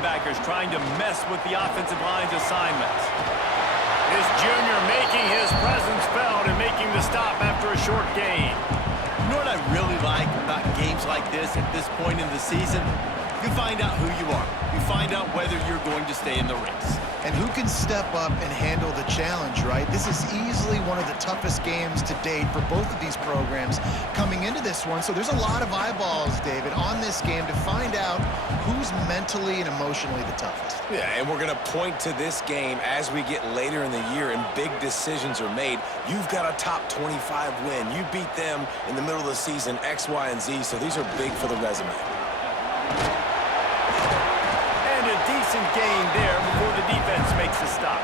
linebackers trying to mess with the offensive line's assignments. This junior making his presence felt and making the stop after a short gain. You know what I really like about games like this at this point in the season? You find out who you are. You find out whether you're going to stay in the race. And who can step up and handle the challenge, right? This is easily one of the toughest games to date for both of these programs coming into this one. So there's a lot of eyeballs, David, on this game to find out who's mentally and emotionally the toughest. Yeah, and we're going to point to this game as we get later in the year and big decisions are made. You've got a top 25 win. You beat them in the middle of the season, X, Y, and Z, so these are big for the resume. Decent gain there before the defense makes the stop.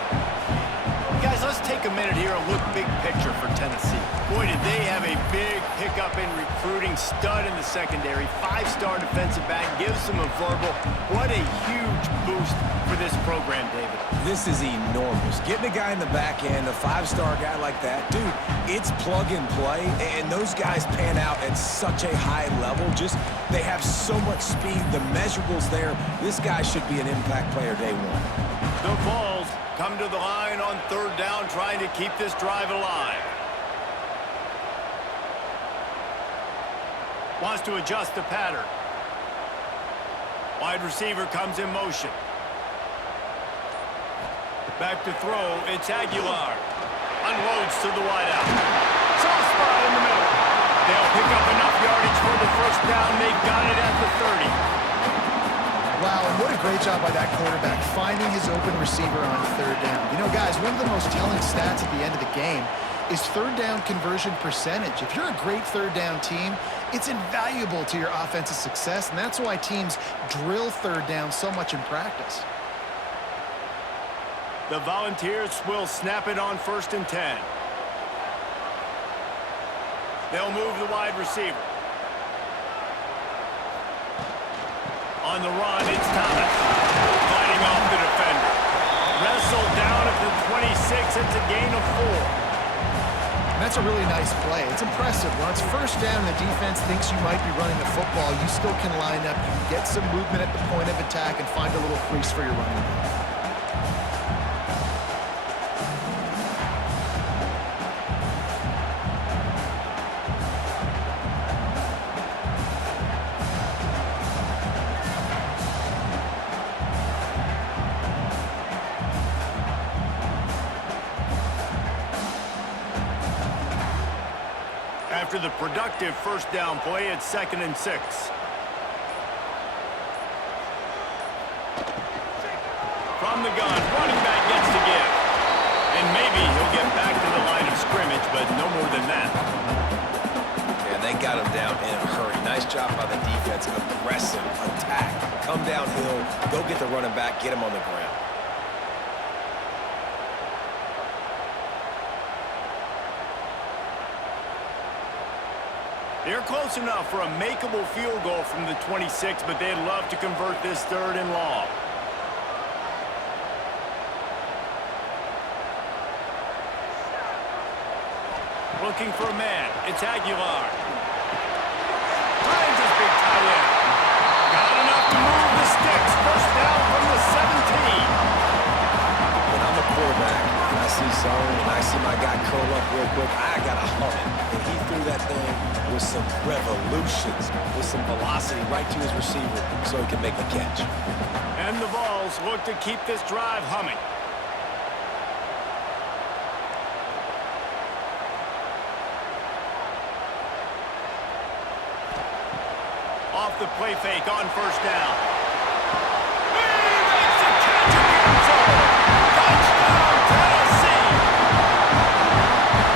Guys, let's take a minute here and look big picture for Tennessee. Boy, did they have a big pickup in recruiting. Stud in the secondary. 5-star defensive back. Gives them a verbal. What a huge boost for this program, David. This is enormous. Getting a guy in the back end, a 5-star guy like that, dude, it's plug and play, and those guys pan out at such a high level. Just, they have so much speed. The measurables there. This guy should be an impact player day one. The Vols come to the line on 3rd down, trying to keep this drive alive. Wants to adjust the pattern. Wide receiver comes in motion. Back to throw, it's Aguilar. Unloads to the wideout. Soft spot in the middle. They'll pick up enough yardage for the 1st down. They got it at the 30. Wow, and what a great job by that quarterback, finding his open receiver on 3rd down. You know, guys, one of the most telling stats at the end of the game is 3rd down conversion percentage. If you're a great 3rd down team, it's invaluable to your offensive success, and that's why teams drill 3rd down so much in practice. The Volunteers will snap it on 1st and 10. They'll move the wide receiver. On the run, it's Thomas. Fighting off the defender. Wrestled down at the 26. It's a gain of 4. And that's a really nice play. It's impressive. When it's 1st down and the defense thinks you might be running the football, you still can line up. You can get some movement at the point of attack and find a little crease for your running back. After the productive 1st down play, it's 2nd and 6. From the gun, running back gets to give. And maybe he'll get back to the line of scrimmage, but no more than that. Yeah, they got him down in a hurry. Nice job by the defense. Aggressive attack. Come downhill, go get the running back, get him on the ground. They're close enough for a makeable field goal from the 26, but they'd love to convert this 3rd and long. Looking for a man. It's Aguilar. Finds his big tight end. Got enough to move the sticks. 1st down from the 17. When I'm a quarterback and I see zone and I see my guy curl up real quick, I got to hum it. And he threw that thing with some revolutions, with some velocity right to his receiver so he can make the catch. And the Vols look to keep this drive humming. Off the play fake on 1st down. He makes a catch in the end zone. Touchdown, Tennessee!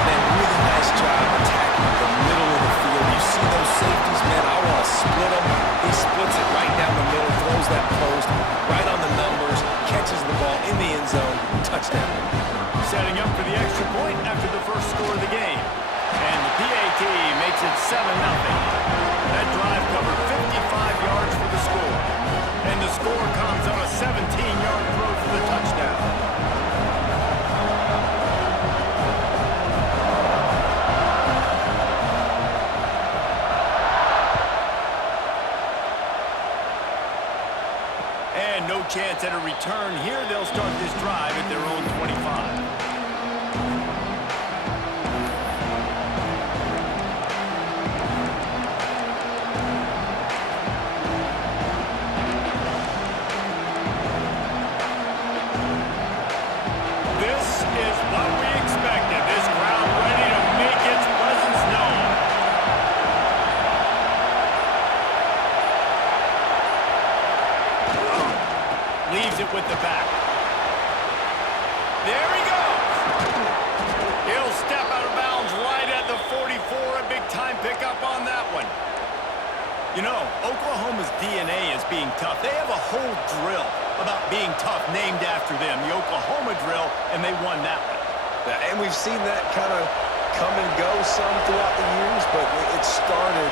Man, really nice job attacking the middle of the field. You see those safeties, man, I want to split them. He splits it right down the middle, throws that post, right on the numbers, catches the ball in the end zone, touchdown. Setting up for the extra point after the 1st score of the game. And the PAT makes it 7-0. That drive covered 55 yards for the score. And no chance at a return here. They'll start this drive at their own 25. Leaves it with the back. There he goes. He'll step out of bounds right at the 44. A big-time pickup on that one. You know, Oklahoma's DNA is being tough. They have a whole drill about being tough named after them, the Oklahoma drill, and they won that one. And we've seen that kind of come and go some throughout the years, but it started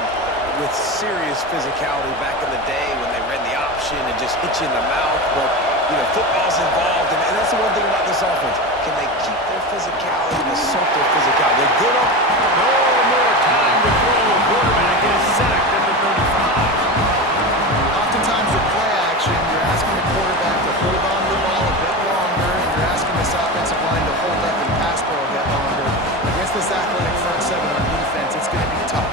with serious physicality back in the day when they ran the option and just hit you in the mouth. But, you know, football's involved, and that's the one thing about this offense. Can they keep their physicality and assert their physicality? They're good on... No more time to throw. The quarterback is sacked at the 35. Oftentimes with play action, you're asking the quarterback to hold on to the ball a bit longer, and you're asking this offensive line to hold up and pass pro a bit longer. Against this athletic front seven on defense, it's going to be tough.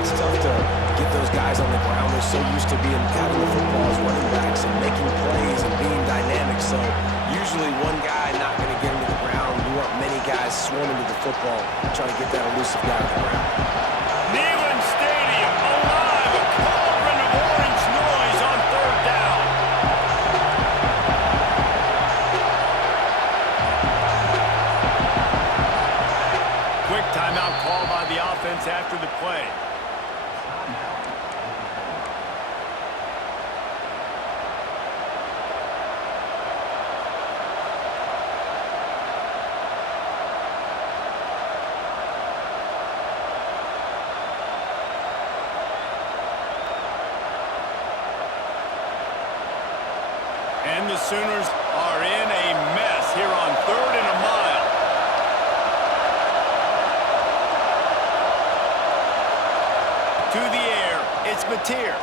It's tough to get those guys on the ground. They're so used to having the football as running backs and making plays and being dynamic. So usually one guy not going to get him to the ground. You want many guys swarming to the football, trying to get that elusive guy on the ground. Neyland Stadium alive, a cauldron of orange noise on third down. Quick timeout call by the offense after the play. And the Sooners are in a mess here on 3rd and a mile. To the air, it's Mateer.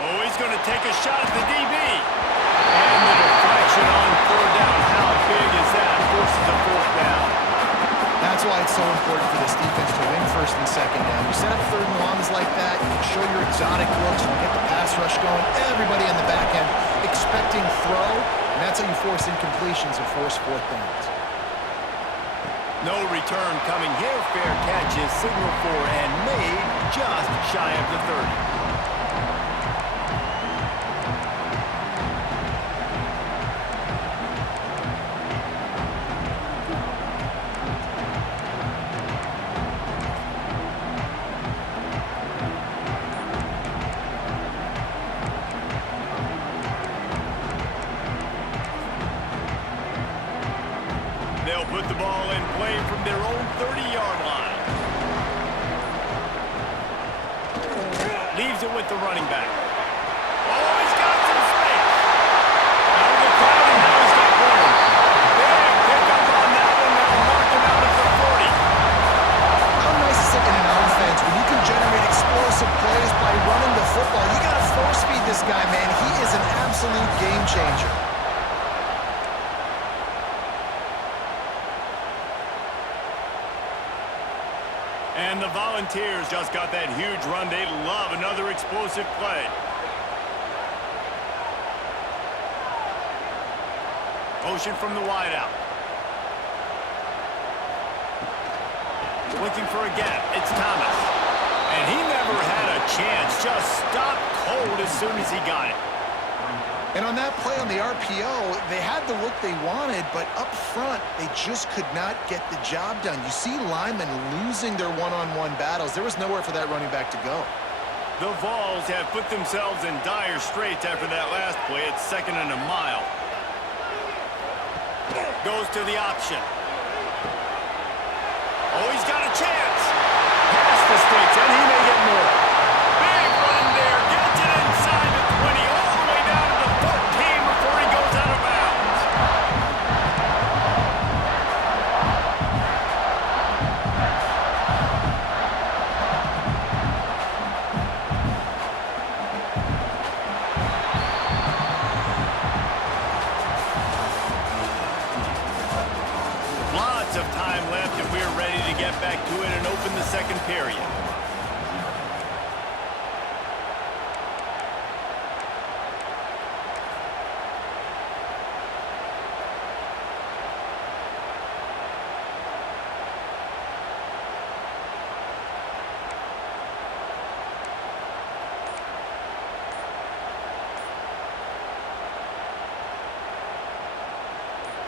Oh, he's going to take a shot at the DB. And the deflection on 3rd down. How big is that? Forces a 4th down. That's why it's so important for this defense to win 1st and 2nd down. You set up 3rd and longs like that, you can show your exotic looks, you get the pass rush going, everybody on the back end expecting throw, and that's how you force incompletions and force 4th downs. No return coming here. Fair catch is signaled for and made just shy of the 30. They'll put the ball in play from their own 30-yard line. Leaves it with the running back. Oh, he's got some space. Out of the crowd, and now he's got room. Big pickup on that one. They'll mark him out at the 40. How nice is it in an offense when you can generate explosive plays by running the football? You got to force feed this guy, man. He is an absolute game changer. And the Volunteers just got that huge run. They love another explosive play. Motion from the wideout. Looking for a gap. It's Thomas. And he never had a chance. Just stopped cold as soon as he got it. And on that play on the RPO, they had the look they wanted, but up front, they just could not get the job done. You see linemen losing their one-on-one battles. There was nowhere for that running back to go. The Vols have put themselves in dire straits after that last play. It's 2nd and a mile. Goes to the option. Oh, he's got a chance. Past the sticks, and he may get more. Big run there. Gets it inside the 20, all the way down to the 14 before he goes out of bounds. Lots of time left, and we're ready to get back to it and open the second period.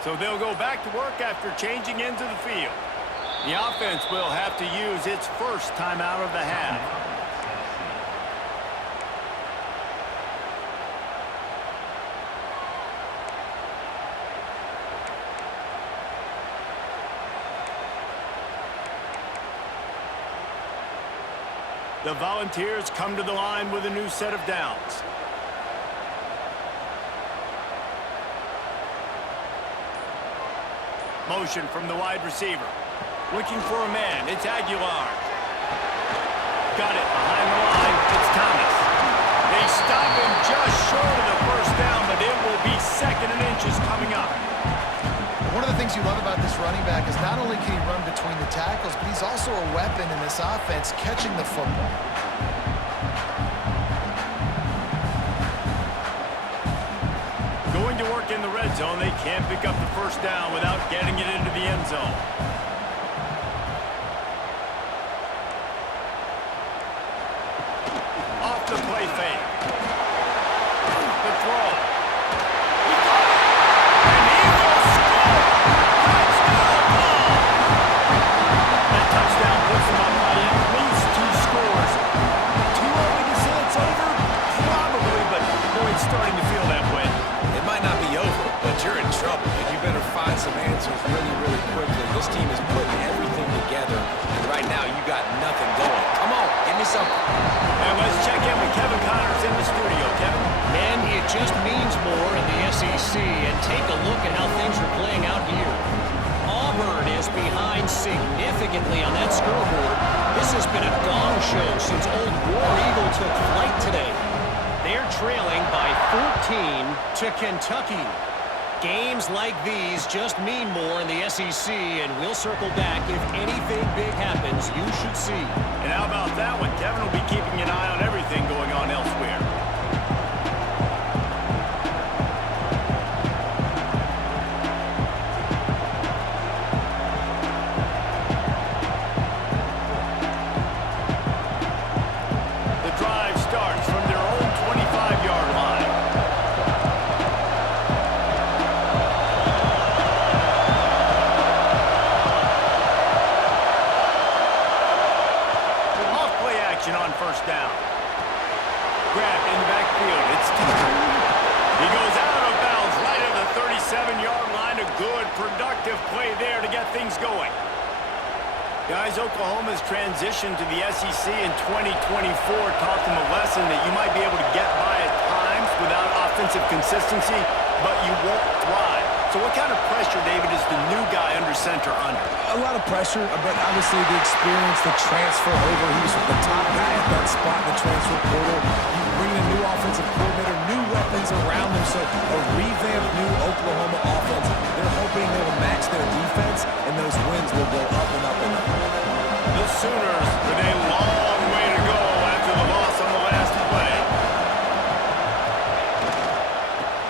So they'll go back to work after changing into the field. The offense will have to use its first timeout of the half. The Volunteers come to the line with a new set of downs. Motion from the wide receiver. Looking for a man. It's Aguilar. Got it behind the line. It's Thomas. They stop him just short of the first down, but it will be 2nd and inches coming up. One of the things you love about this running back is not only can he run between the tackles, but he's also a weapon in this offense catching the football. Going to work in the red zone, they can't pick up the first down without getting it into the end zone. Off the play fake. The throw. He got it. And he will score. Touchdown ball. That touchdown puts them up by at least 2 scores. Too early to say it's over? Probably, but boy, it's starting to feel that way. It might not be over, but you're in trouble, and you better find some answers really, really quickly. This team is putting everything together, and right now you got nothing going. Come on, give me something. And let's check in with Kevin Connors in the studio. Kevin? Man, it just means more in the SEC, and take a look at how things are playing out here. Auburn is behind significantly on that scoreboard. This has been a gong show since Old War Eagle took flight today. They're trailing by 14 to Kentucky. Games like these just mean more in the SEC, and we'll circle back if anything big happens you should see. And how about that one? Kevin will be keeping an eye on everything going on elsewhere. The drive starts from their own 25-yard line. Off-play action on first down. Grabbed in the backfield. It's Tucker. He goes out of bounds right at the 37-yard line. A good, productive play there to get things going. Guys, Oklahoma's transition to the SEC in 2024 taught them a lesson that you might be able to get by at times without offensive consistency, but you won't thrive. So what kind of pressure, David, is the new guy under center under? A lot of pressure, but obviously the experience, the transfer over. He was the top guy at that spot in the transfer portal. You bring a new offensive coordinator, new weapons around them, so a revamped new Oklahoma offense. They're hoping they will match their defense, and those wins will go up and up and up. The Sooners with a long way to go after the loss on the last play.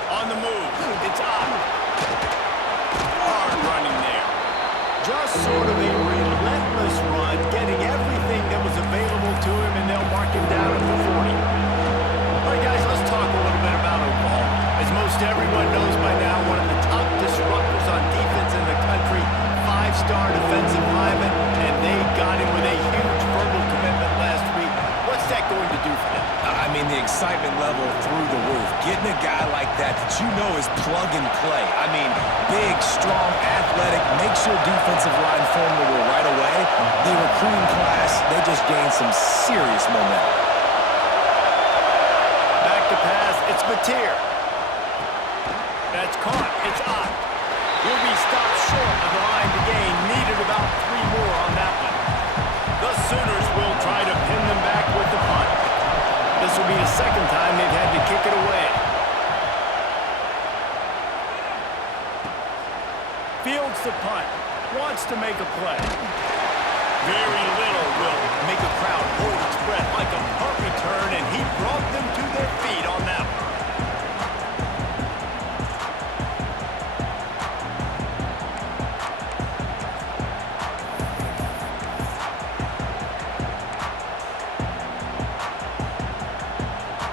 On the move, it's up. Hard running there. Just sort of a relentless run, getting everything that was available to him, and they'll mark him down at the 40. All right, guys, let's talk a little bit about Oklahoma. As most everyone knows by now, one of the top disruptors on defense in the country, 5-star defensive lineman, and they got him with a huge verbal commitment last week. What's that going to do for them? I mean, the excitement level through the roof. Getting a guy like that to what you know is plug and play. I mean, big, strong, athletic, makes your defensive line formidable right away. They recruiting class, they just gained some serious momentum. Back to pass, it's Mateer. That's caught, it's up. He'll be stopped short of the line to gain. Needed about 3 more on that one. The Sooners will try to pin them back with the punt. This will be the second time they've had to kick it away. Fields the punt. Wants to make a play. Very little will make a crowd hold its breath like a punt return, and he brought them to their feet on that one.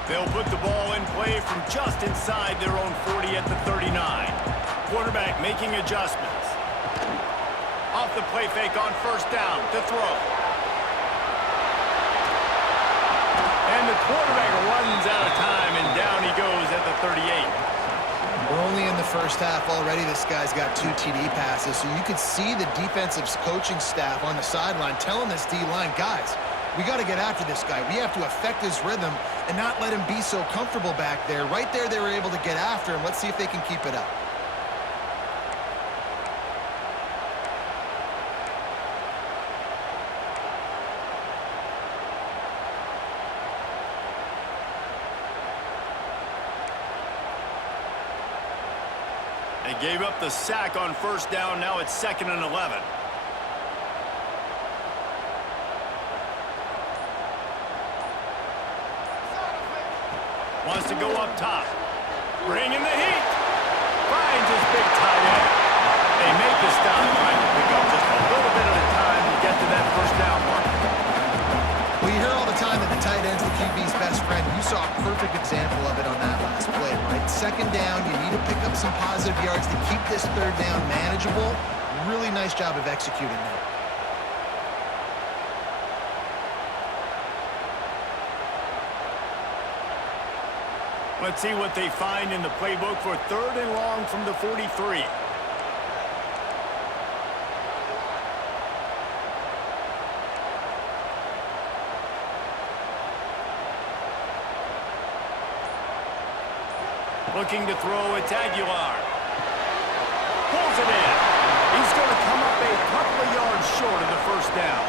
They'll put the ball in play from just inside their own 40 at the 39. Quarterback making adjustments. Off the play fake on first down to throw. And the quarterback runs out of time, and down he goes at the 38. We're only in the first half already. This guy's got 2 TD passes, so you could see the defensive coaching staff on the sideline telling this D-line, guys, we got to get after this guy. We have to affect his rhythm and not let him be so comfortable back there. Right there, they were able to get after him. Let's see if they can keep it up. They gave up the sack on first down. Now it's 2nd and 11. Wants to go up top. Bringing the heat. Finds his big tight end. They make the stop, trying to pick up just a little bit at a time to get to that first down mark. Well, you hear all the time that the tight end's the QB's best friend. You saw a perfect example of it on that last play, right? 2nd down, you need to pick up some positive yards to keep this 3rd down manageable. Really nice job of executing that. Let's see what they find in the playbook for 3rd and long from the 43. Looking to throw, it's Aguilar. Pulls it in. He's going to come up a couple of yards short of the first down.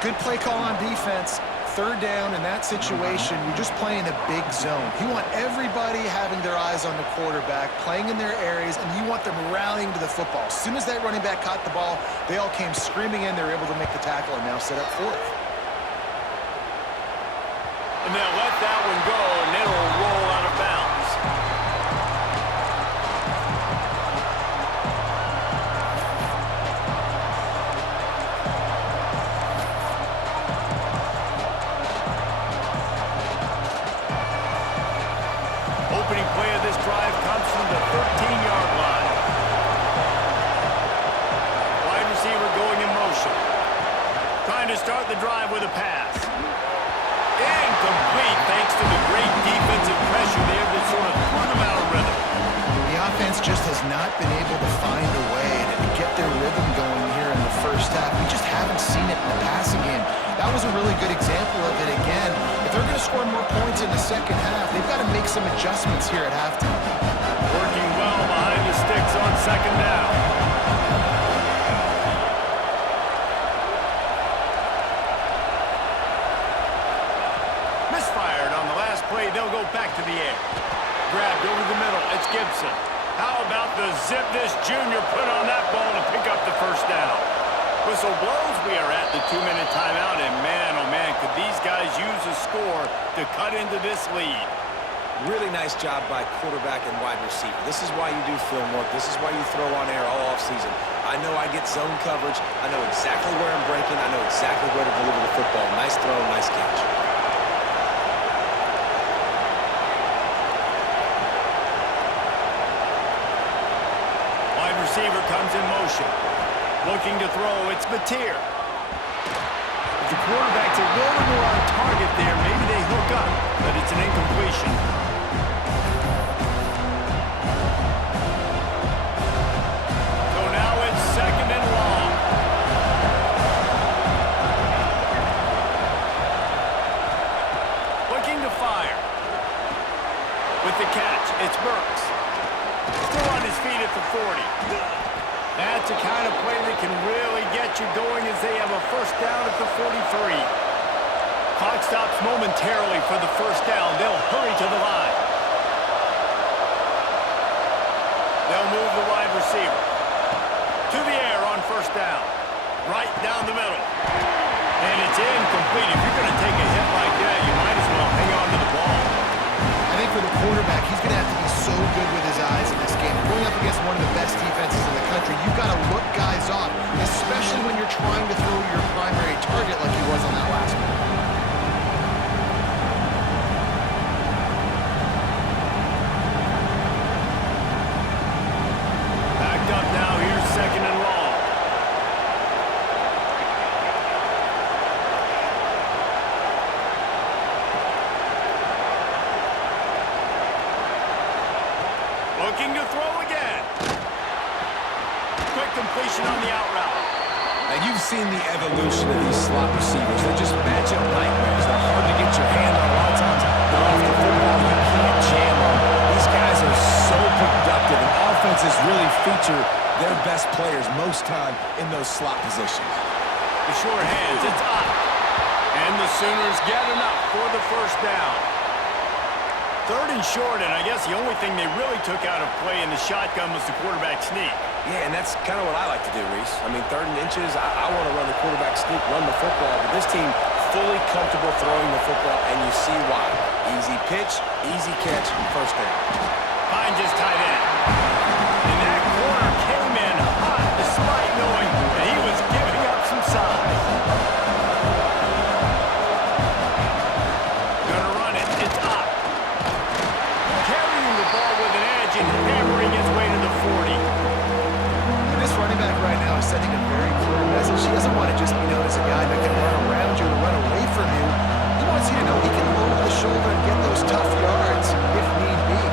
Good play call on defense. 3rd down in that situation, you're just playing a big zone. You want everybody having their eyes on the quarterback, playing in their areas, and you want them rallying to the football. As soon as that running back caught the ball, they all came screaming in. They were able to make the tackle and now set up 4th. And they'll let that one go, and it'll roll out of bounds. Opening play of this drive comes from the 13-yard line. Wide receiver going in motion. Trying to start the drive with a pass. Incomplete thanks to the great defensive pressure there that sort of threw them out of rhythm. The offense just has not been able to find a way to get their rhythm going here in the first half. We just haven't seen it in the passing game. That was a really good example of it again. If they're going to score more points in the second half, they've got to make some adjustments here at halftime. Working well behind the sticks on 2nd down. Misfired on the last play. They'll go back to the air. Grabbed over the middle. It's Gibson. How about the zip this junior put on that ball to pick up the first down? Whistle blows. We are at the 2-minute timeout, and man, oh man, could these guys use a score to cut into this lead. Really nice job by quarterback and wide receiver. This is why you do film work. This is why you throw on air all offseason. I know I get zone coverage. I know exactly where I'm breaking. I know exactly where to deliver the football. Nice throw, nice catch. Wide receiver comes in motion. Looking to throw, it's Mateer. If the quarterback's a little more on target there, maybe they hook up, but it's an incompletion. with the catch. It's Burks. Still on his feet at the 40. That's the kind of play that can really get you going as they have a first down at the 43. Clock stops momentarily for the first down. They'll hurry to the line. They'll move the wide receiver. To the air on first down. Right down the middle. And it's incomplete. If you're going to take a hit like that, you might as well hang on to the ball. I think for the quarterback, he's going to have to be so good with his eyes in this game. Going up against one of the best defenses in the country, you've got to look guys off, especially when you're trying to throw your primary target like he was on that last one. Backed up now. Here's second and long. Looking to throw again. Quick completion on the out route. Now, you've seen the evolution of these slot receivers. They're just matchup nightmares. They're hard to get your hand on. A lot of times, they're off the football. You can't jam them. These guys are so productive, and offenses really feature their best players most time in those slot positions. The short hands, it's up. And the Sooners get enough for the first down. Third and short, and I guess the only thing they really took out of play in the shotgun was the quarterback sneak. Yeah, and that's kind of what I like to do, Reese. I mean, 3rd and inches, I want to run the quarterback sneak, run the football, but this team fully comfortable throwing the football, and you see why. Easy pitch, easy catch, first down. Hines is tight end. And that corner came in hot despite knowing that he was giving up some size. Gonna run it. It's up. Carrying the ball with an edge and hammering his way to the 40. And this running back right now is sending a very clear message. He doesn't want to just be known as a guy that can run around you or run away from you. He wants you to know he can lower the shoulder and get those tough yards if need be.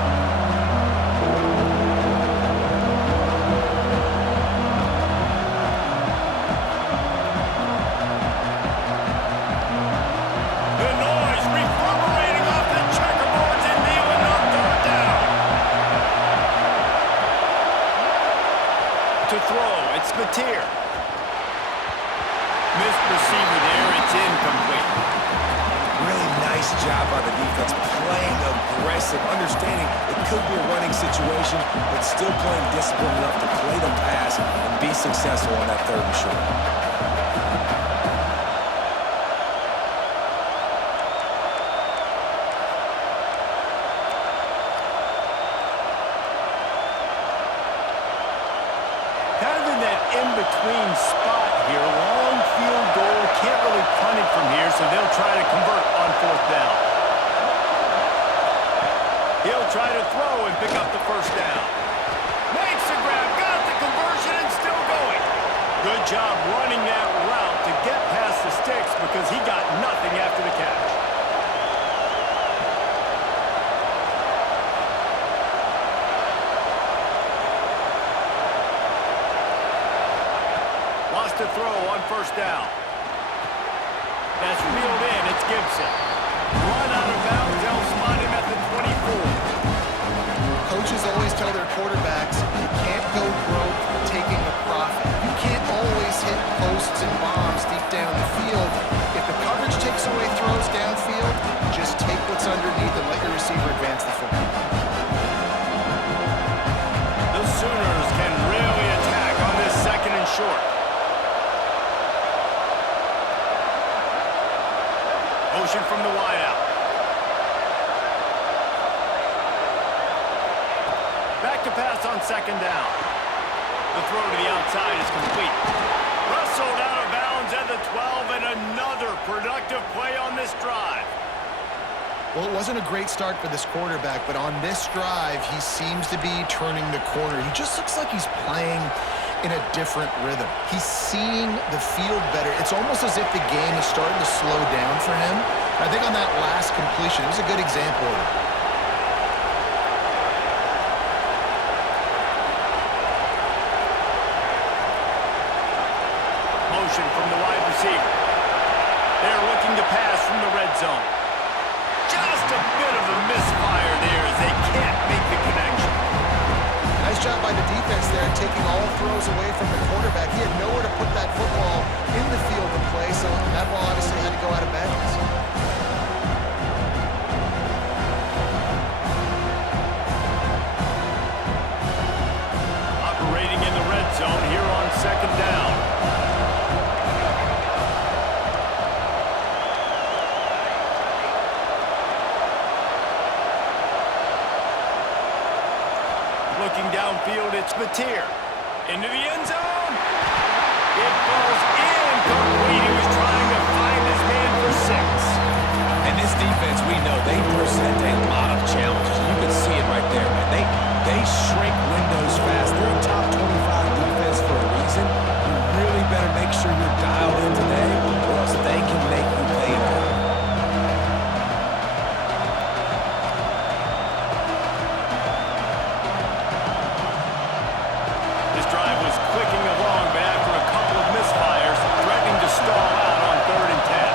The noise reverberating off the checkerboards and kneeling on third down. To throw, it's Mateer. Missed receiver there, it's incomplete. Really nice job by the defense, playing aggressive, understanding it could be a running situation, but still playing disciplined enough to play the pass and be successful on that 3rd and short. Kind of in that in-between spot here. Long field goal. Can't really punt it from here, so they'll try to convert on 4th down. He'll try to throw and pick up the first down. Makes the grab, got the conversion, and still going. Good job running that route to get past the sticks because he got nothing after the catch. Lost to throw on first down. That's reeled in. It's Gibson. Run out of bounds. They'll spot him at the 24. Coaches always tell their quarterbacks, you can't go broke taking a profit. You can't always hit posts and bombs deep down the field. If the coverage takes away throws downfield, just take what's underneath and let your receiver advance the football. The Sooners can really attack on this 2nd and short. Motion from the wideout. Back to pass on 2nd down. The throw to the outside is complete. Wrestled out of bounds at the 12, and another productive play on this drive. Well, it wasn't a great start for this quarterback, but on this drive, he seems to be turning the corner. He just looks like he's playing in a different rhythm. He's seeing the field better. It's almost as if the game is starting to slow down for him. I think on that last completion, it was a good example of it. Motion from the wide receiver. They're looking to pass from the red zone. Just a bit of a misfire there as they taking all throws away from the quarterback. He had nowhere to put that football in the field to play, so that ball obviously had to go out of bounds. Operating in the red zone here on second down. Looking downfield, it's Mateer. Into the end zone. It falls incomplete. He was trying to find his man for 6. And this defense, we know, they present a lot of challenges. You can see it right there, man. They shrink windows fast. They're a top 25 defense for a reason. You really better make sure you're dialed in today, or else they can make you pay it all. This drive was clicking along, but after a couple of misfires, threatening to stall out on 3rd and 10.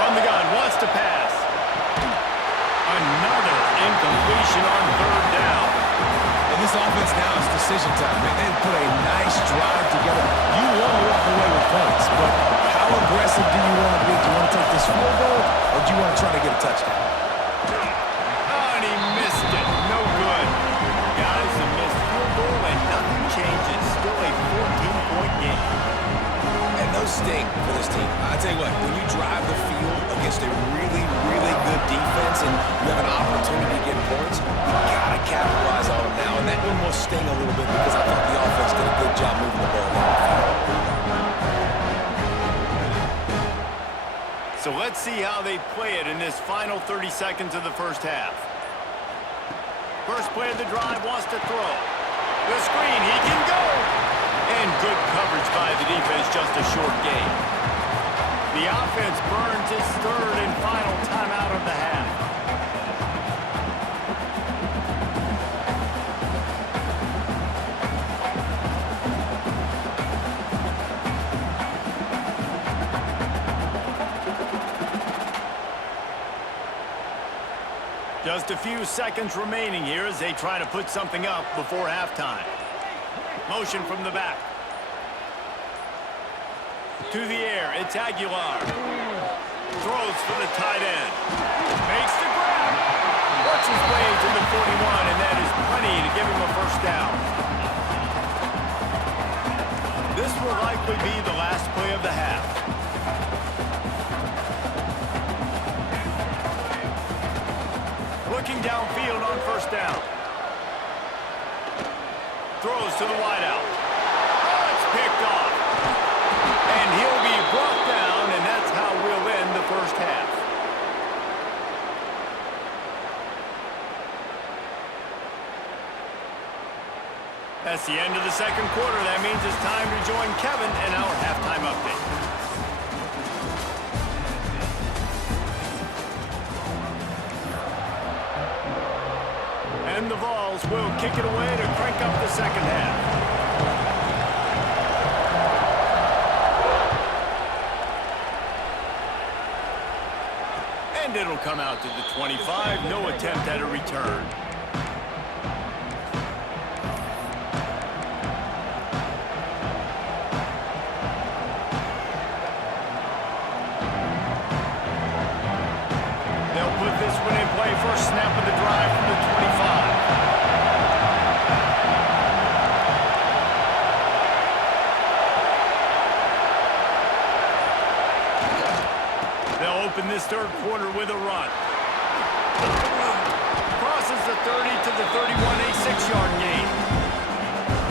From the gun, wants to pass. Another incompletion on 3rd down. And this offense now is decision time. Man, they put a nice drive together. You want to walk away with points, but how aggressive do you want to be? Do you want to take this field goal, or do you want to try to get a touchdown? And he missed it. No good. Guys, a missed field goal and nothing changes. Still a 14-point game. And those sting for this team. I tell you what, when you drive the field against a really, really good defense and you have an opportunity to get points, you got to capitalize on them now. And that one will sting a little bit because I thought the offense did a good job moving the ball down the field. So let's see how they play it in this final 30 seconds of the first half. First play of the drive, wants to throw. The screen, he can go. And good coverage by the defense, just a short gain. The offense burns its 3rd and final timeout of the half. Just a few seconds remaining here as they try to put something up before halftime. Motion from the back. To the air, it's Aguilar. Throws for the tight end. Makes the grab. Works his way to the 41, and that is plenty to give him a first down. This will likely be the last play of the half. Looking downfield on first down. Throws to the wideout. Oh, it's picked off. And he'll be brought down, and that's how we'll end the first half. That's the end of the second quarter. That means it's time to join Kevin in our halftime update. And the Vols will kick it away to crank up the second half. And it'll come out to the 25. No attempt at a return. They'll put this one in play. First snap of the drive from the 25. They'll open this third quarter with a run. Crosses the 30 to the 31, a 6-yard gain.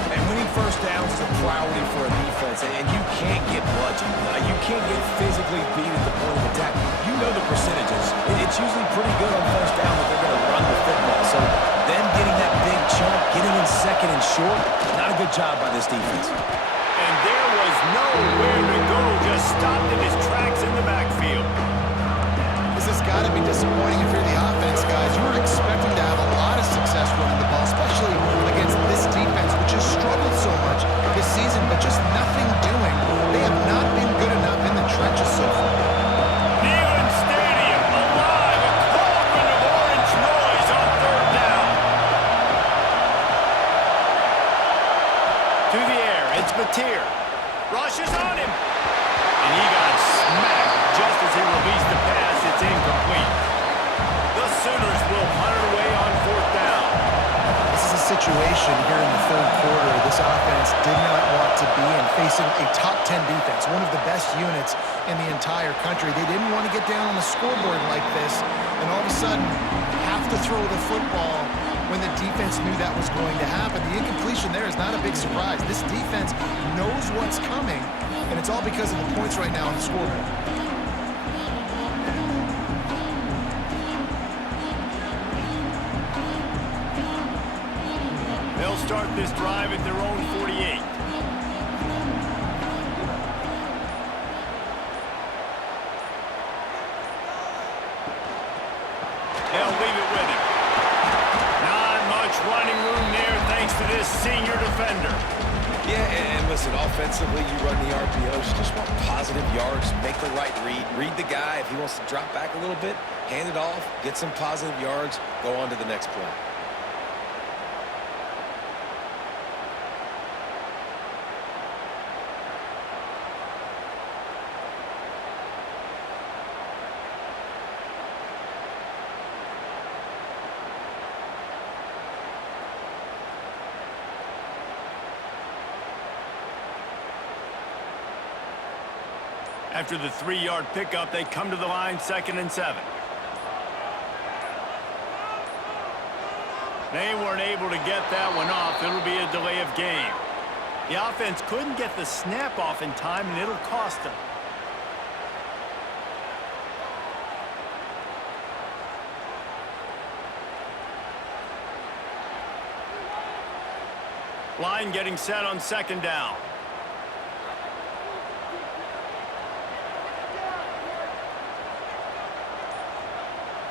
And winning first downs is a priority for a defense, and you can't get bludgeoned. You can't get physically beat at the point of attack. You know the percentages. It's usually pretty good on first down that they're going to run the football. So them getting that big chunk, getting in second and short, not a good job by this defense. And there was nowhere to go, just stopped in his tracks in the backfield. This has got to be disappointing if you're the offense, guys. You were expecting to have a lot of success running the ball, especially against this defense, which has struggled so much this season, but just nothing doing. They have not been good enough in the trenches so far. Neyland Stadium alive, a cauldron of orange noise on position here in the third quarter this offense did not want to be in, facing a top 10 defense, one of the best units in the entire country. They didn't want to get down on the scoreboard like this and all of a sudden have to throw the football when the defense knew that was going to happen. The incompletion there is not a big surprise. This defense knows what's coming, and it's all because of the points right now on the scoreboard. They'll start this drive at their own 48. They'll leave it with him. Not much running room there thanks to this senior defender. Yeah, and listen, offensively, you run the RPOs. You just want positive yards, make the right read. Read the guy. If he wants to drop back a little bit, hand it off, get some positive yards, go on to the next play. After the 3-yard pickup, they come to the line 2nd and 7. They weren't able to get that one off. It'll be a delay of game. The offense couldn't get the snap off in time, and it'll cost them. Line getting set on 2nd down.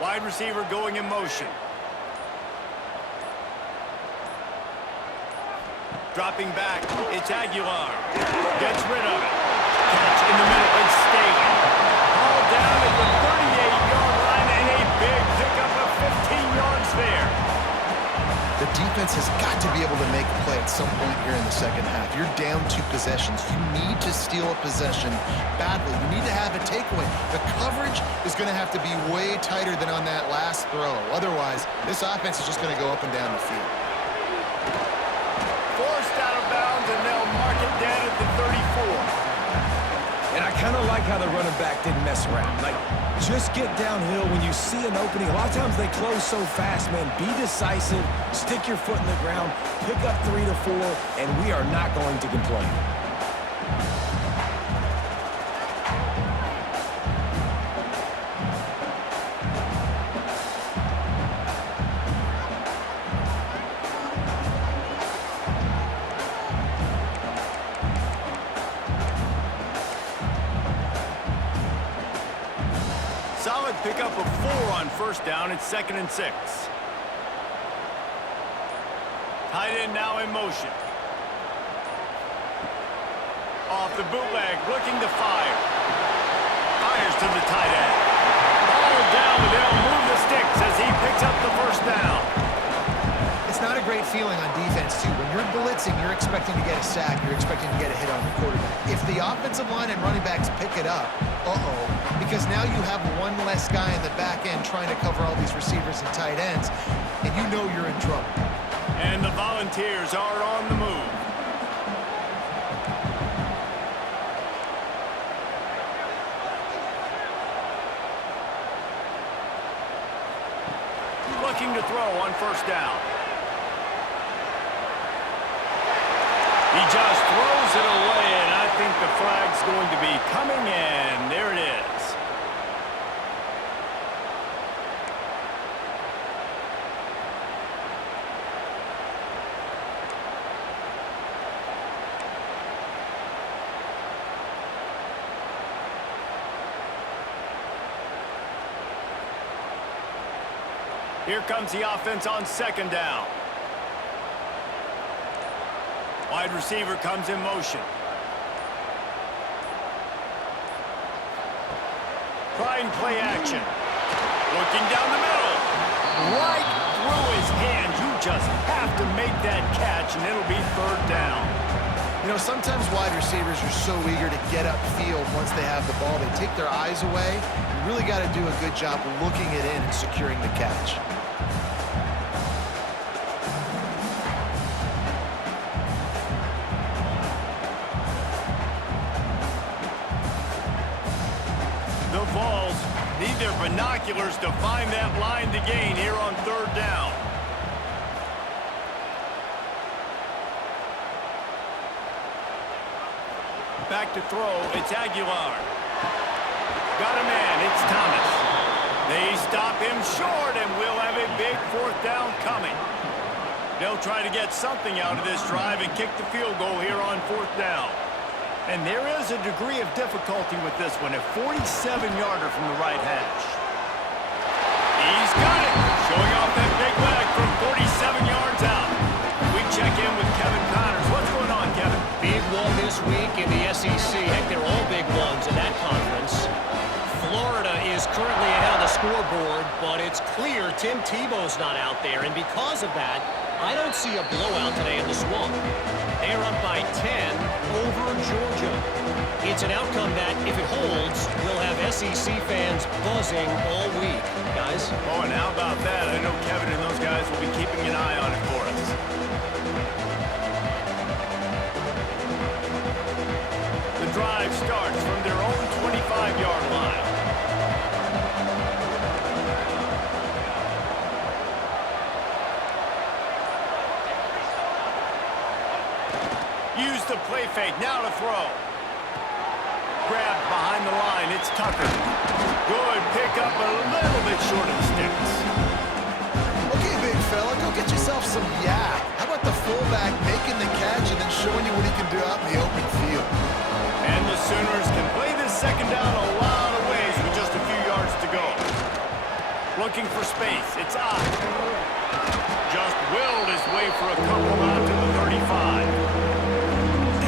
Wide receiver going in motion. Dropping back, it's Aguilar. Gets rid of it. Catch in the middle, it's Staley. Ball down at the 38-yard line and a big pickup of 15 yards there. The defense has got to be able to make a play at some point here in the second half. You're down 2 possessions. You need to steal a possession badly. You need to have a takeaway. The coverage is going to have to be way tighter than on that last throw. Otherwise, this offense is just going to go up and down the field. Forced out of bounds, and they'll mark it down at the 34. And I kind of like how the running back didn't mess around. Like, just get downhill when you see an opening. A lot of times they close so fast, man. Be decisive, stick your foot in the ground, pick up 3 to 4, and we are not going to complain. Solid pickup of 4 on 1st down. It's 2nd and 6. Tight end now in motion. Off the bootleg, looking to fire. Fires to the tight end. Ball down, and they'll move the sticks as he picks up the 1st down. It's not a great feeling on defense, too. When you're blitzing, you're expecting to get a sack. You're expecting to get a hit on the quarterback. If the offensive line and running backs pick it up, because now you have one less guy in the back end trying to cover all these receivers and tight ends, and you know you're in trouble. And the Volunteers are on the move. Looking to throw on 1st down. He just throws it away, and I think the flag's going to be coming in. There it is. Here comes the offense on 2nd down. Wide receiver comes in motion. Trying play action. Looking down the middle. Right through his hands. You just have to make that catch, and it'll be 3rd down. You know, sometimes wide receivers are so eager to get upfield once they have the ball. They take their eyes away. You really got to do a good job looking it in and securing the catch. need their binoculars to find that line to gain here on third down. Back to throw, it's Aguilar. Got a man, it's Thomas. They stop him short, and we'll have a big fourth down coming. They'll try to get something out of this drive and kick the field goal here on fourth down. And there is a degree of difficulty with this one, a 47-yarder from the right hash. He's got it, showing off that big leg from 47 yards out. We check in with Kevin Connors. What's going on, Kevin? Big one this week in the SEC. Heck, they're all big ones in that conference. Florida is currently ahead of the scoreboard, but it's clear Tim Tebow's not out there, and because of that, I don't see a blowout today in the Swamp. They are up by 10 over Georgia. It's an outcome that, if it holds, will have SEC fans buzzing all week. Guys? Oh, and how about that? I know Kevin and those guys will be keeping an eye on it for us. The drive starts from their own 25-yard line. Use the play fake, now to throw. Grabbed behind the line, it's Tucker. Good pick up a little bit short of the sticks. Okay, big fella, go get yourself some yak. How about the fullback making the catch and then showing you what he can do out in the open field? And the Sooners can play this second down a lot of ways with just a few yards to go. Looking for space, it's off. Just willed his way for a couple out to the 35.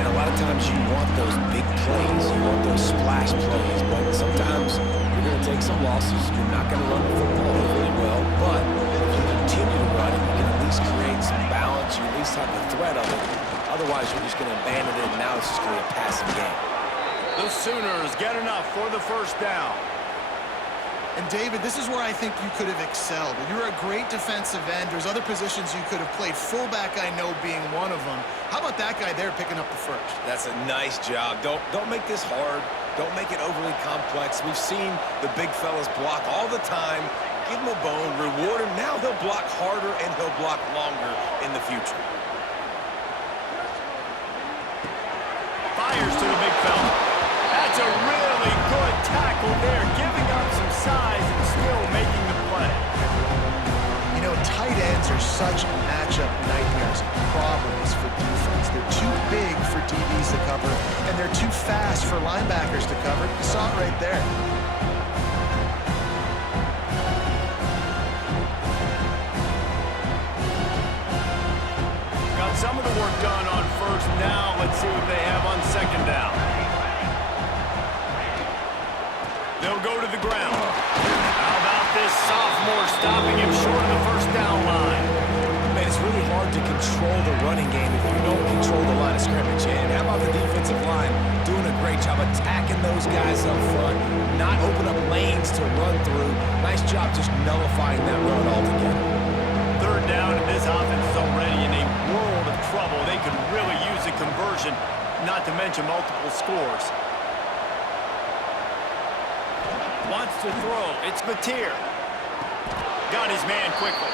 And a lot of times you want those big plays, you want those splash plays, but sometimes you're going to take some losses. You're not going to run the football really well, but if you continue to run it, you can at least create some balance. You at least have the threat of it. Otherwise, you're just going to abandon it, and now it's just going to be a passing game. The Sooners get enough for the first down. And David, this is where I think you could have excelled. You're a great defensive end. There's other positions you could have played. Fullback, I know, being one of them. How about that guy there picking up the first? That's a nice job. Don't make this hard. Don't make it overly complex. We've seen the big fellas block all the time. Give him a bone, reward him. Now he'll block harder and he'll block longer in the future. Fires to the big fella. That's a really good tackle there, giving up some size and still making the play. You know, tight ends are such matchup nightmares, problems for defense. They're too big for DBs to cover, and they're too fast for linebackers to cover. You saw it right there. Got some of the work done on first. Now let's see what they have on second down. They'll go to the ground. How about this sophomore stopping him short of the first down line? Man, it's really hard to control the running game if you don't control the line of scrimmage. And how about the defensive line doing a great job attacking those guys up front, not open up lanes to run through. Nice job just nullifying that run altogether. Third down, and this offense is already in a world of trouble. They could really use a conversion, not to mention multiple scores. Wants to throw. It's Mateer. Got his man quickly.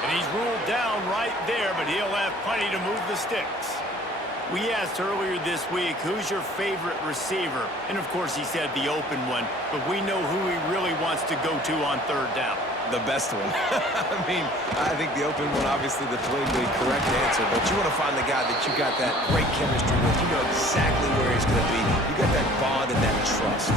And he's ruled down right there, but he'll have plenty to move the sticks. We asked earlier this week, who's your favorite receiver? And of course he said the open one, but we know who he really wants to go to on third down. The best one. I mean, I think the open one, obviously the politically correct answer, but you want to find the guy that you got that great chemistry with. You know exactly where he's going to be. You got that bond and that trust.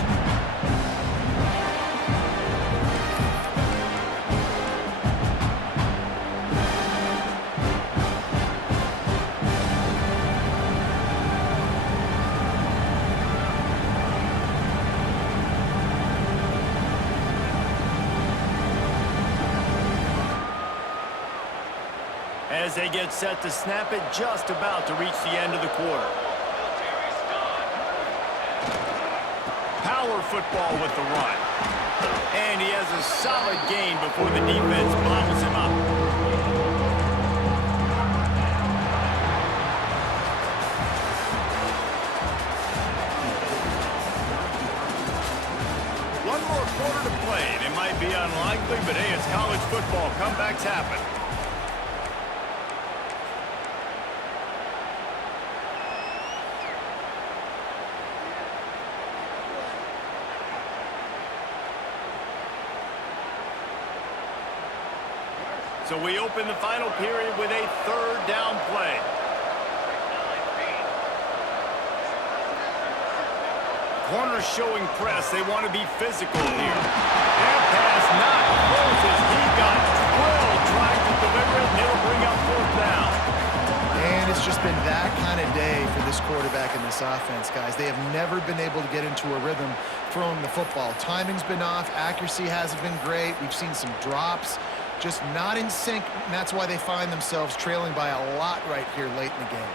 As they get set to snap it, just about to reach the end of the quarter. Power football with the run. And he has a solid gain before the defense bottles him up. One more quarter to play. be unlikely, but hey, it's college football. Comebacks happen. So we open the final period with a third down play. Corners showing press. They want to be physical here. And pass not closes. He got drilled trying to deliver it, and it'll bring up fourth down. And it's just been that kind of day for this quarterback and this offense, guys. They have never been able to get into a rhythm throwing the football. Timing's been off. Accuracy hasn't been great. We've seen some drops. Just not in sync, and that's why they find themselves trailing by a lot right here late in the game.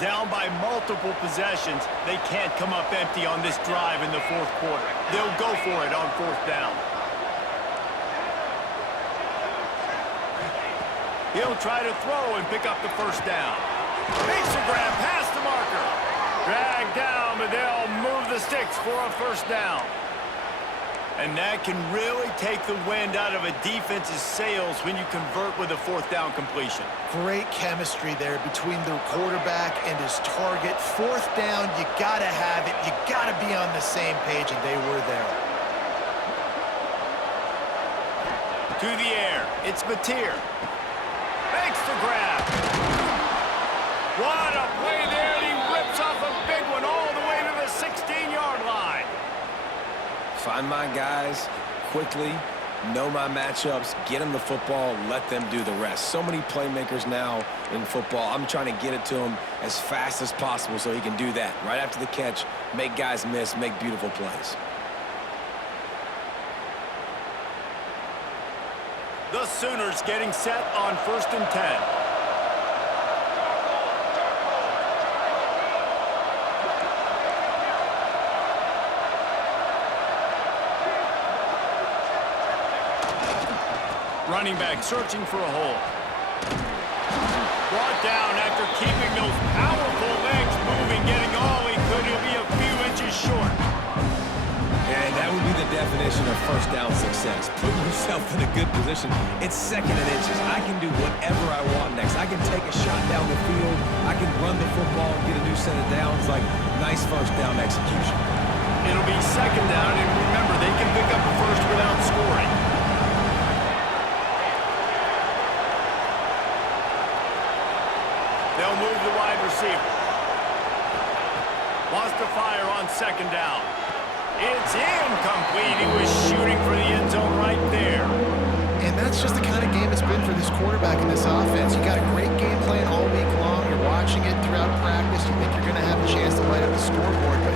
Down by multiple possessions, they can't come up empty on this drive in the fourth quarter. They'll go for it on fourth down. He'll try to throw and pick up the first down. Makes a grab past the marker. Dragged down, but they'll move the sticks for a first down. And that can really take the wind out of a defense's sails when you convert with a fourth down completion. Great chemistry there between the quarterback and his target. Fourth down, you got to have it. You got to be on the same page, and they were there. To the air, it's Mateer. Makes the grab. What a play there, and he rips off a big one all the way to the 16-yard line. Find my guys quickly, know my matchups, get them the football, let them do the rest. So many playmakers now in football. I'm trying to get it to him as fast as possible so he can do that. Right after the catch, make guys miss, make beautiful plays. The Sooners getting set on 1st and 10. Running back searching for a hole. Brought down after keeping those powerful legs moving, getting all he could. He'll be a few inches short. And that would be the definition of first down success. Putting yourself in a good position. It's second and inches. I can do whatever I want next. I can take a shot down the field. I can run the football and get a new set of downs. Like, nice first down execution. It'll be second down, and remember, they can pick up a first without scoring. They'll move the wide receiver. Wants to fire on second down. It's incomplete. He was shooting for the end zone right there. And that's just the kind of game it's been for this quarterback and this offense. You got a great game plan all week long. You're watching it throughout practice. You think you're going to have a chance to light up the scoreboard, but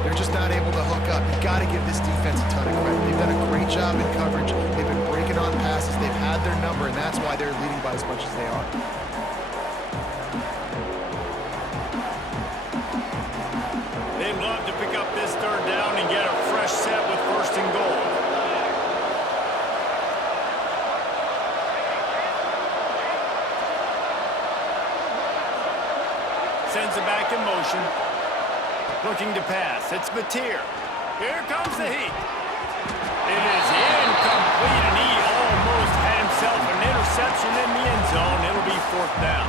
they're just not able to hook up. You got to give this defense a ton of credit. They've done a great job in coverage. They've been breaking on passes. They've had their number, and that's why they're leading by as much as they are. They'd love to pick up this third down and get a fresh set with 1st and goal. Sends it back in motion. Looking to pass. It's Mateer. Here comes the heat. It is incomplete, and he almost had himself an interception in the end zone. It'll be fourth down.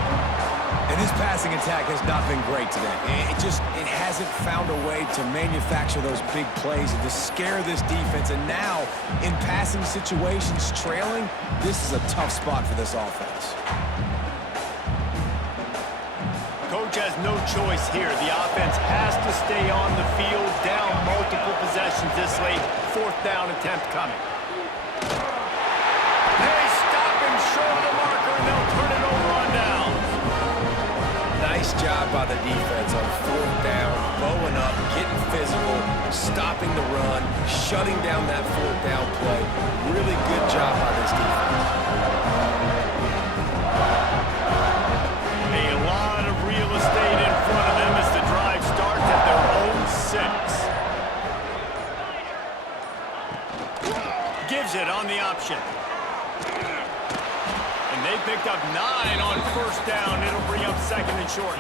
And his passing attack has not been great today. It hasn't found a way to manufacture those big plays and to scare this defense. And now, in passing situations, trailing, this is a tough spot for this offense. Coach has no choice here. The offense has to stay on the field, down multiple possessions this late. Fourth down attempt coming. They stop him short of the marker, and they'll turn it over on downs. Nice job by the defense on fourth down, bowing up, getting physical, stopping the run, shutting down that fourth down play. Really good job by this defense. A lot of real estate in front of them as the drive starts at their own 6. Gives it on the option. And They picked up 9 on first down. It'll bring up second and short.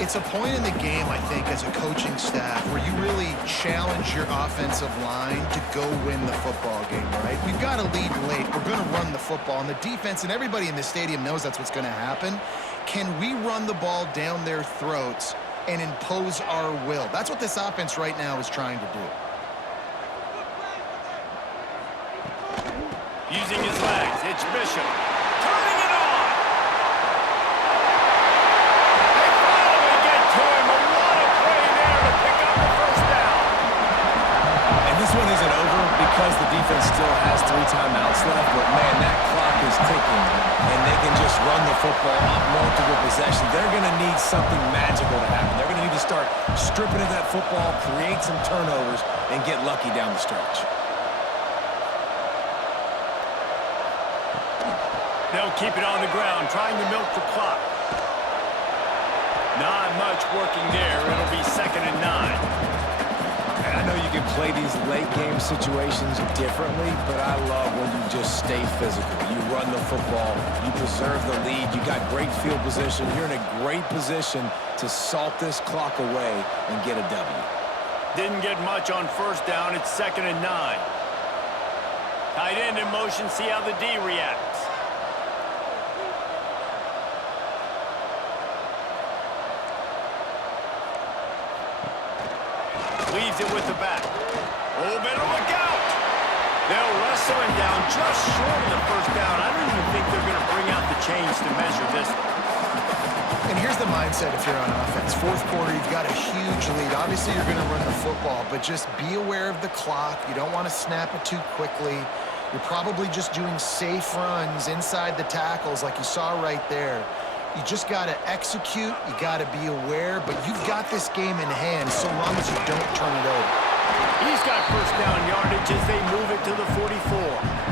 It's a point in the game, I think, as a coaching staff where you really challenge your offensive line to go win the football game, right? We've got to lead late. We're going to run the football. And the defense and everybody in the stadium knows that's what's going to happen. Can we run the ball down their throats and impose our will? That's what this offense right now is trying to do. Using his legs, it's Bishop. Turning it on! They finally get to him. A lot of play there to pick up the first down. And this one isn't over because the defense still has 3 timeouts left, but man, that clock is ticking, and they can just run the football up multiple possessions. They're going to need something magical to happen. They're going to need to start stripping at that football, create some turnovers, and get lucky down the stretch. They'll keep it on the ground, trying to milk the clock. Not much working there. It'll be second and 9. And I know you can play these late game situations differently, but I love when you just stay physical. You run the football, you preserve the lead, you got great field position. You're in a great position to salt this clock away and get a W. Didn't get much on first down. It's second and 9. Tight end in motion, see how the D reacts. Leaves it with the back. Oh, better look out. They'll wrestle him down just short of the first down. I don't even think they're going to bring out the chains to measure this. And here's the mindset if you're on offense. Fourth quarter, you've got a huge lead. Obviously, you're going to run the football, but just be aware of the clock. You don't want to snap it too quickly. You're probably just doing safe runs inside the tackles like you saw right there. You just got to execute. You got to be aware, but you've got this game in hand so long as you don't turn it over. He's got first down yardage as they move it to the 44.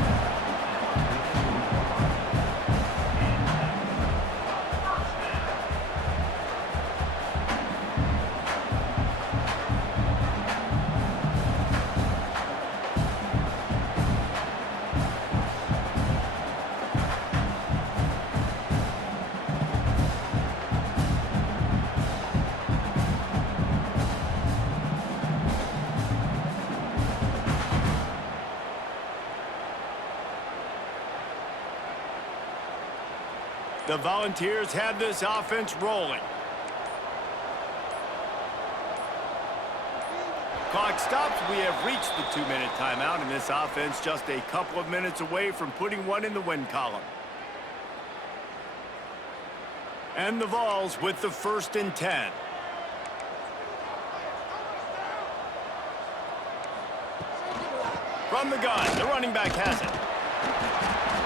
The Volunteers have this offense rolling. Clock stops. We have reached the 2-minute timeout, and this offense just a couple of minutes away from putting one in the win column. And the Vols with the 1st and 10. From the gun, the running back has it.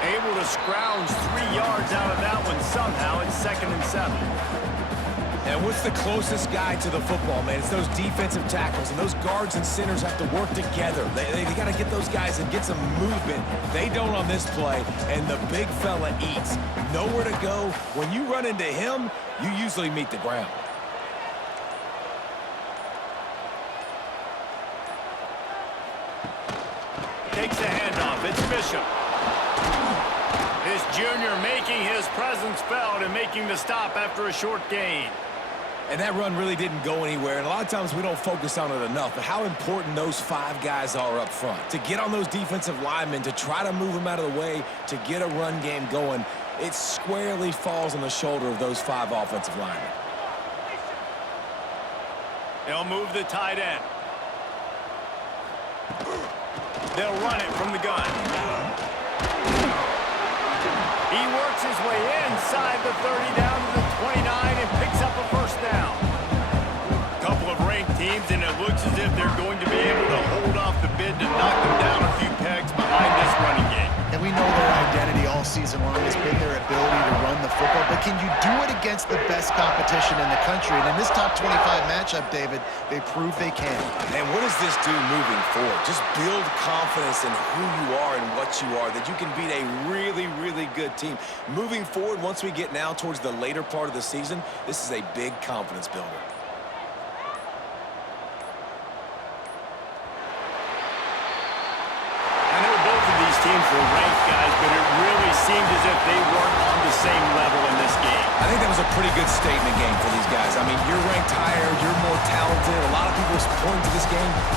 Able to scrounge 3 yards out of that one somehow. It's 2nd and 7. And what's the closest guy to the football, man? It's those defensive tackles, and those guards and centers have to work together. They got to get those guys and get some movement. They don't on this play, and the big fella eats. Nowhere to go. When you run into him, you usually meet the ground. Takes the handoff. It's Bishop. This junior making his presence felt and making the stop after a short gain. And that run really didn't go anywhere, and a lot of times we don't focus on it enough, but how important those 5 guys are up front. To get on those defensive linemen, to try to move them out of the way, to get a run game going, it squarely falls on the shoulder of those 5 offensive linemen. They'll move the tight end. They'll run it from the gun. He works his way inside the 30 down to the 29 and picks up a first down. Couple of ranked teams, and it looks as if they're going to be able to hold off the bid to knock them down a few pegs behind this running game. And we know their identity all season long has been their ability to run the football, but can you do it against the best competition in the country? And in this top 25 matchup, David, they prove they can. And what does this do moving forward? Just build confidence in who you are and what you are, that you can beat a really, really good team. Moving forward, once we get now towards the later part of the season, this is a big confidence builder. Teams were ranked, guys, but it really seemed as if they weren't on the same level in this game. I think that was a pretty good statement game for these guys. I mean, you're ranked higher, you're more talented. A lot of people point to this game